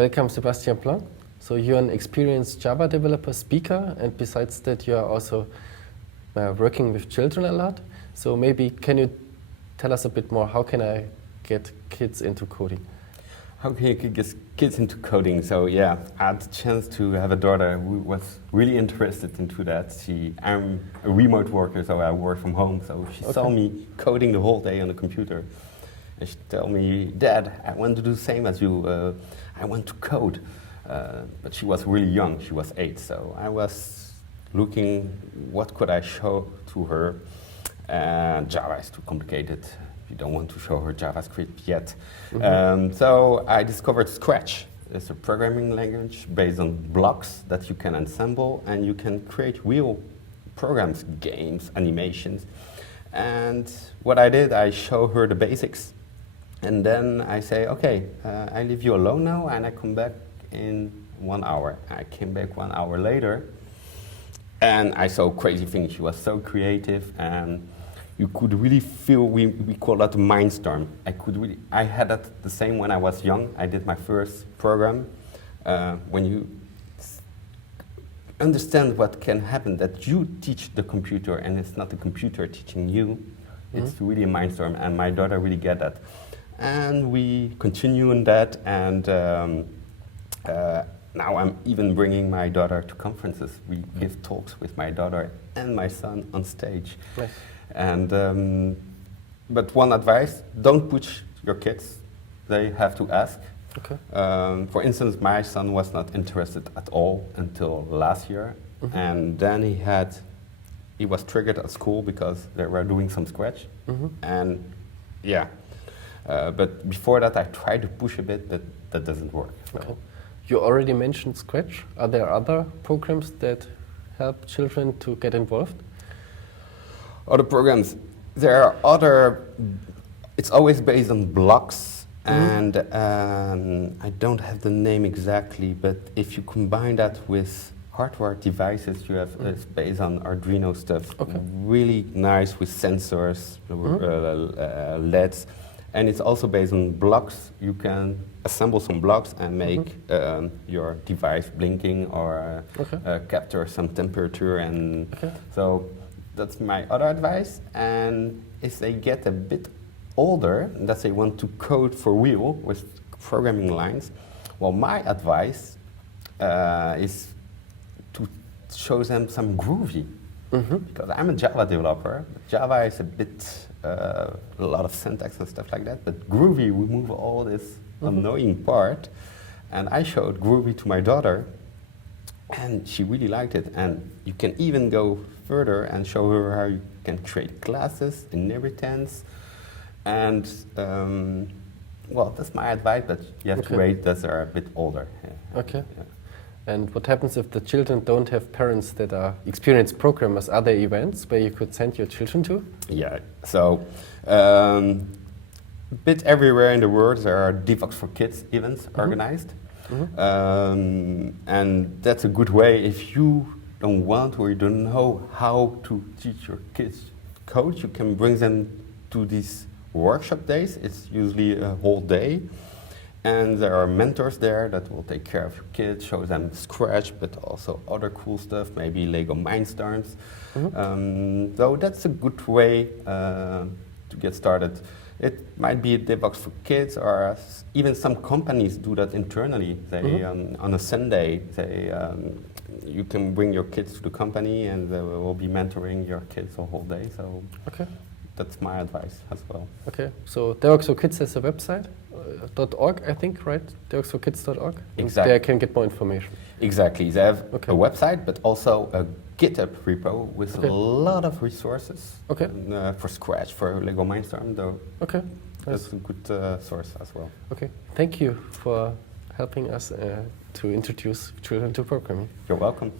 Welcome, Sebastian Blanc. So you're an experienced Java developer, speaker, and besides that, you are also working with children a lot. So maybe can you tell us a bit more? How can I get kids into coding? How can you get kids into coding? So yeah, I had the chance to have a daughter who was really interested into that. I'm a remote worker, so I work from home. So she saw me coding the whole day on the computer. And she told me, "Dad, I want to do the same as you. I want to code." But she was really young. She was 8. So I was looking what could I show to her. Java is too complicated. You don't want to show her JavaScript yet. So I discovered Scratch. It's a programming language based on blocks that you can assemble, and you can create real programs, games, animations. And what I did, I show her the basics. And then I say, okay, I leave you alone now, and I come back in 1 hour. I came back 1 hour later, and I saw crazy things. She was so creative, and you could really feel, we call that a mindstorm. I had that the same when I was young. I did my first program. When you understand what can happen, that you teach the computer and it's not the computer teaching you, it's really a mindstorm, and my daughter really get that. And we continue in that, and now I'm even bringing my daughter to conferences. We give talks with my daughter and my son on stage. Nice. And but one advice: don't push your kids. They have to ask. Okay. For instance, my son was not interested at all until last year, and then he was triggered at school because they were doing some Scratch, and yeah. But before that, I tried to push a bit, but that doesn't work. Okay. You already mentioned Scratch. Are there other programs that help children to get involved? Other programs, there are other, it's always based on blocks, and I don't have the name exactly, but if you combine that with hardware devices, you have, it's based on Arduino stuff, really nice with sensors, LEDs, and it's also based on blocks. You can assemble some blocks and make your device blinking or capture some temperature, and so that's my other advice. And if they get a bit older, that they want to code for real with programming lines, well, my advice is to show them some Groovy. Because I'm a Java developer. Java is a bit, a lot of syntax and stuff like that, but Groovy remove all this annoying part. And I showed Groovy to my daughter, and she really liked it. And you can even go further and show her how you can create classes, inheritance, and well, that's my advice, but you have to wait that they're a bit older. Okay. And what happens if the children don't have parents that are experienced programmers? Are there events where you could send your children to? Yeah, so a bit everywhere in the world there are DevOps for Kids events organized. And that's a good way if you don't want or you don't know how to teach your kids code. You can bring them to these workshop days. It's usually a whole day. And there are mentors there that will take care of your kids, show them Scratch, but also other cool stuff, maybe Lego Mindstorms. So that's a good way to get started. It might be a DevOps for Kids, or even some companies do that internally. They on a Sunday, you can bring your kids to the company, and they will be mentoring your kids the whole day. So that's my advice as well. Okay, so DevOps for Kids has a website, .org, I think, right? DevOpsforKids.org. Exactly. There I can get more information. Exactly. They have a website, but also a GitHub repo with a lot of resources for Scratch, for Lego Mindstorm, though. Okay. That's a good source as well. Okay. Thank you for helping us to introduce children to programming. You're welcome.